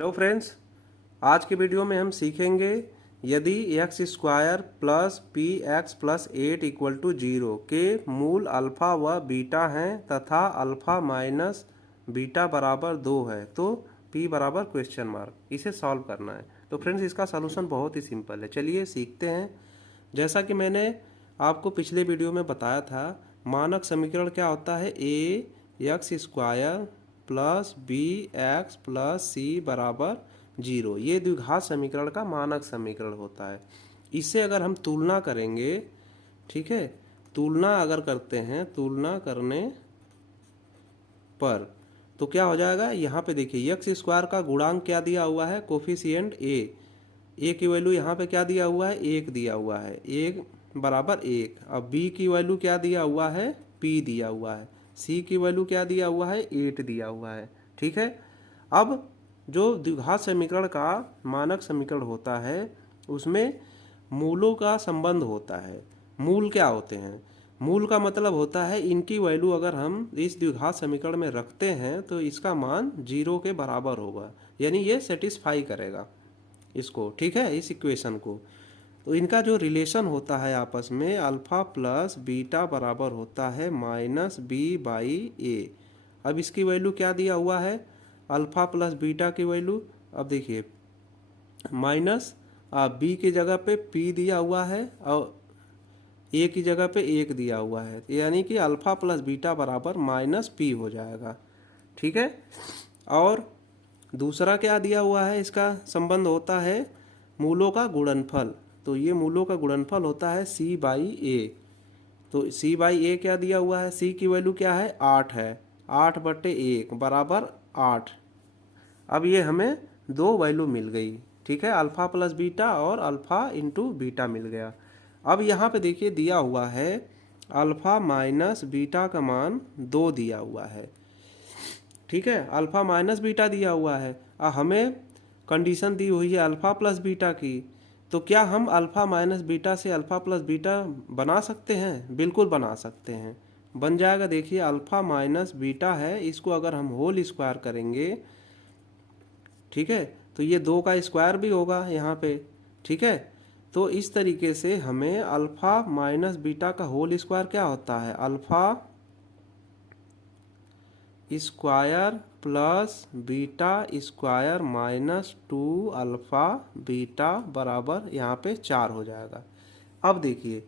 Hello friends, आज के video में हम सीखेंगे यदि x square plus p x plus 8 equal to 0 के मूल अल्फ़ा व बीटा हैं तथा अल्फ़ा माइनस बीटा बराबर 2 है तो पी बराबर क्वेश्चन मार्क, इसे सॉल्व करना है। तो फ्रेंड्स, इसका सलूशन बहुत ही सिंपल है। चलिए सीखते हैं। जैसा कि मैंने आपको पिछले वीडियो में बताया था, मानक समीकरण क्या होता है? A x square plus b x plus c बराबर 0। ये द्विघात समीकरण का मानक समीकरण होता है। इससे अगर हम तुलना करेंगे, ठीक है, तुलना अगर करते हैं, तुलना करने पर तो क्या हो जाएगा? यहाँ पे देखिए, एक्स स्क्वायर का गुणांक क्या दिया हुआ है? कोफिशिएंट ए की वैल्यू यहाँ पे क्या दिया हुआ है? 1 दिया हुआ है, 1 बराबर 1। अब बी की वैल्यू क्या दिया हुआ है? पी दिया हुआ है। सी की वैल्यू क्या दिया हुआ है? 8 दिया हुआ है। ठीक है। अब जो द्विघात समीकरण का मानक समीकरण होता है, उसमें मूलों का संबंध होता है। मूल क्या होते हैं? मूल का मतलब होता है इनकी वैल्यू अगर हम इस द्विघात समीकरण में रखते हैं तो इसका मान 0 के बराबर होगा, यानी ये सेटिस्फाई करेगा इसको, ठीक है, इस इक्वेशन को। तो इनका जो रिलेशन होता है आपस में, अल्फा प्लस बीटा बराबर होता है माइनस बी बाई ए। अब इसकी वैल्यू क्या दिया हुआ है? अल्फा प्लस बीटा की वैल्यू, अब देखिए, माइनस बी की जगह पे पी दिया हुआ है और ए की जगह पे 1 दिया हुआ है, यानी कि अल्फा प्लस बीटा बराबर माइनस पी हो जाएगा। ठीक है। और दूसरा क्या दिया हुआ है? इसका संबंध होता है मूलों का गुणनफल। तो ये मूलों का गुणनफल होता है सी बाई ए। तो सी बाई ए क्या दिया हुआ है? सी की वैल्यू क्या है? 8 है। 8/1 बराबर 8। अब ये हमें दो वैल्यू मिल गई, ठीक है, अल्फ़ा प्लस बीटा और अल्फ़ा इंटू बीटा मिल गया। अब यहाँ पे देखिए दिया हुआ है अल्फ़ा माइनस बीटा का मान 2 दिया हुआ है। ठीक है, अल्फ़ा माइनस बीटा दिया हुआ है। हमें कंडीशन दी हुई है अल्फ़ा प्लस बीटा की। तो क्या हम अल्फ़ा माइनस बीटा से अल्फ़ा प्लस बीटा बना सकते हैं? बिल्कुल बना सकते हैं, बन जाएगा। देखिए, अल्फ़ा माइनस बीटा है, इसको अगर हम होल स्क्वायर करेंगे, ठीक है, तो ये 2 का स्क्वायर भी होगा यहाँ पे। ठीक है। तो इस तरीके से हमें अल्फ़ा माइनस बीटा का होल स्क्वायर क्या होता है? Alpha square plus beta square minus 2 alpha beta बराबर यहाँ पे 4 हो जाएगा। अब देखिए,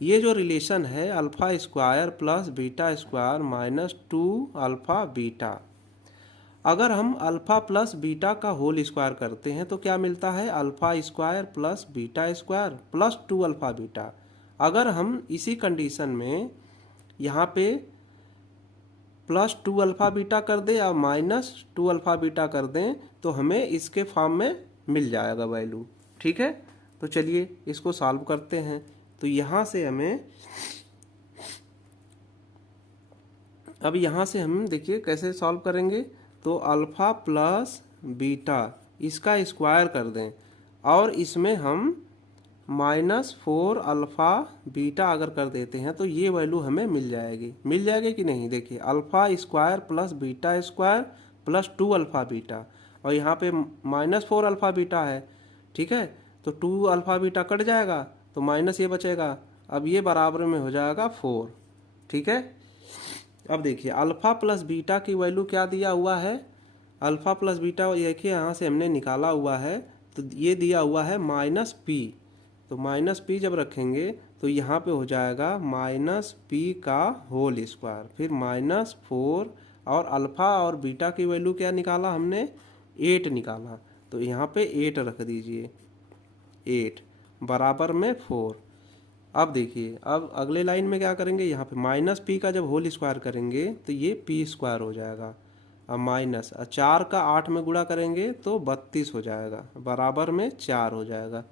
ये जो रिलेशन है alpha square plus beta square minus 2 alpha beta, अगर हम अल्फ़ा प्लस बीटा का होल स्क्वायर करते हैं तो क्या मिलता है? Alpha square plus beta square plus 2 alpha beta. अगर हम इसी कंडीशन में यहाँ पे प्लस 2 अल्फ़ा बीटा कर दें या माइनस 2 अल्फ़ा बीटा कर दें तो हमें इसके फॉर्म में मिल जाएगा वैल्यू। ठीक है। तो चलिए इसको सॉल्व करते हैं। तो यहाँ से हमें, अब यहाँ से हम देखिए कैसे सॉल्व करेंगे। तो अल्फ़ा प्लस बीटा इसका स्क्वायर कर दें और इसमें हम -4 अल्फ़ा बीटा अगर कर देते हैं तो ये वैल्यू हमें मिल जाएगी कि नहीं? देखिए, alpha square plus beta square plus 2 alpha beta, और यहाँ पे -4 अल्फ़ा बीटा है। ठीक है। तो 2 अल्फ़ा बीटा कट जाएगा तो माइनस ये बचेगा। अब ये बराबर में हो जाएगा 4। ठीक है। अब देखिए, अल्फ़ा प्लस बीटा की वैल्यू क्या दिया हुआ है? अल्फ़ा प्लस बीटा देखिए यहाँ से हमने निकाला हुआ है, तो ये दिया हुआ है माइनस पी। तो माइनस पी जब रखेंगे तो यहाँ पे हो जाएगा माइनस पी का होल स्क्वायर, फिर -4, और अल्फ़ा और बीटा की वैल्यू क्या निकाला हमने? 8 निकाला। तो यहाँ पे 8 रख दीजिए, 8 बराबर में 4। अब देखिए, अब अगले लाइन में क्या करेंगे? यहाँ पे माइनस पी का जब होल स्क्वायर करेंगे तो ये पी स्क्वायर हो जाएगा। अब माइनस 4 का 8 में गुणा करेंगे तो 32 हो जाएगा, बराबर में 4 हो जाएगा।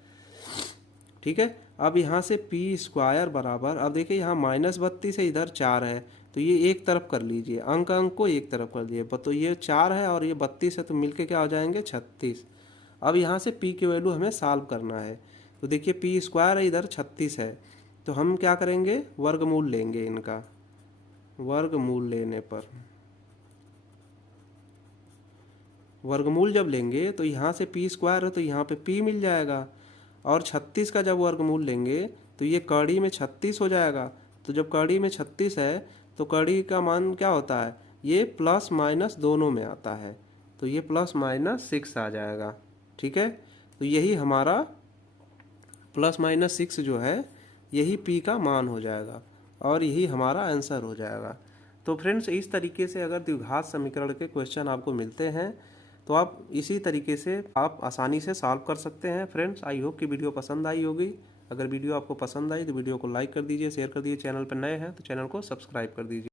ठीक है। अब यहाँ से पी स्क्वायर बराबर, अब देखिए यहाँ -32 है, इधर 4 है, तो ये एक तरफ कर लीजिए, अंक को एक तरफ कर दिए। तो ये 4 है और ये 32 है, तो मिलके क्या हो जाएंगे? 36। अब यहाँ से पी की वैल्यू हमें सॉल्व करना है। तो देखिए, पी स्क्वायर है, इधर 36 है, तो हम क्या करेंगे? वर्गमूल लेंगे इनका। वर्गमूल लेने पर वर्गमूल जब लेंगे तो यहाँ से पी स्क्वायर है तो यहाँ पे पी मिल जाएगा, और 36 का जब वर्गमूल लेंगे तो ये कड़ी में 36 हो जाएगा। तो जब कड़ी में 36 है तो कड़ी का मान क्या होता है, ये प्लस माइनस दोनों में आता है, तो ये प्लस माइनस 6 आ जाएगा। ठीक है, तो यही हमारा प्लस माइनस 6 जो है यही पी का मान हो जाएगा और यही हमारा आंसर हो जाएगा। तो फ्रेंड्स, इस तरीके से अगर द्विघात समीकरण के क्वेश्चन आपको मिलते हैं तो आप इसी तरीके से आप आसानी से सॉल्व कर सकते हैं। फ्रेंड्स, आई होप कि वीडियो पसंद आई होगी। अगर वीडियो आपको पसंद आई तो वीडियो को लाइक कर दीजिए, शेयर कर दीजिए। चैनल पर नए हैं तो चैनल को सब्सक्राइब कर दीजिए।